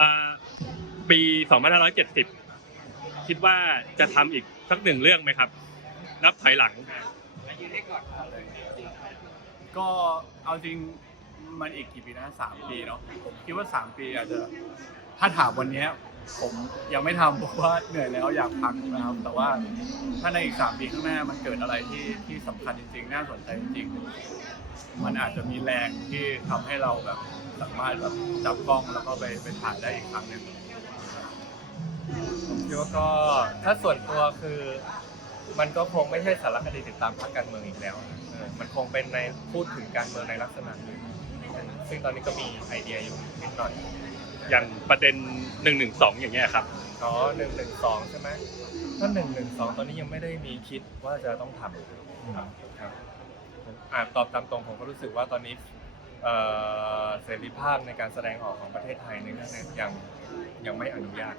อ่าปี 2570 คิดว่าจะทำอีกสักหนึ่งเรื่องไหมครับ นับถอยหลัง ก็เอาจริงมันอีกกี่ปีนะสามปีเนาะคิดว่าสามปีอาจจะถ้าถามวันเนี้ย ผมยังไม่ทำเพราะว่าเหนื่อยแล้วอยากพักนะครับ แต่ว่าถ้าในอีกสามปีข้างหน้ามันเกิดอะไรที่ที่สำคัญจริงๆ น่าสนใจจริงๆ มันอาจจะมีแรงที่ทำให้เราแบบสามารถแบบจับกล้องแล้วก็ไปไปถ่ายได้อีกครั้งหนึ่งผมคิดว่าก็ถ้าส่วนตัวคือมันก็คงไม่ใช่สารคดีติดตามพรรคการเมืองอีกแล้วนะเออมันคงเป็นในพูดถึงการเมืองในลักษณะหนึ่ง ซึ่งตอนนี้ก็มีไอเดียอยู่นิดหน่อยอย่างประเด็น112อย่างเงี้ยครับอ๋อหนึ่งหนึ่งสองใช่ไหมถ้าหนึ่งหนึ่งสองตอนนี้ยังไม่ได้มีคิดว่าจะต้องทำครับครับผมอ่าตอบตามตรงผมก็รู้สึกว่าตอนนี้เอ่อเสรีภาพในการแสดงออกของประเทศไทยในเรื่องนี้ยังยังไม่อนุญาต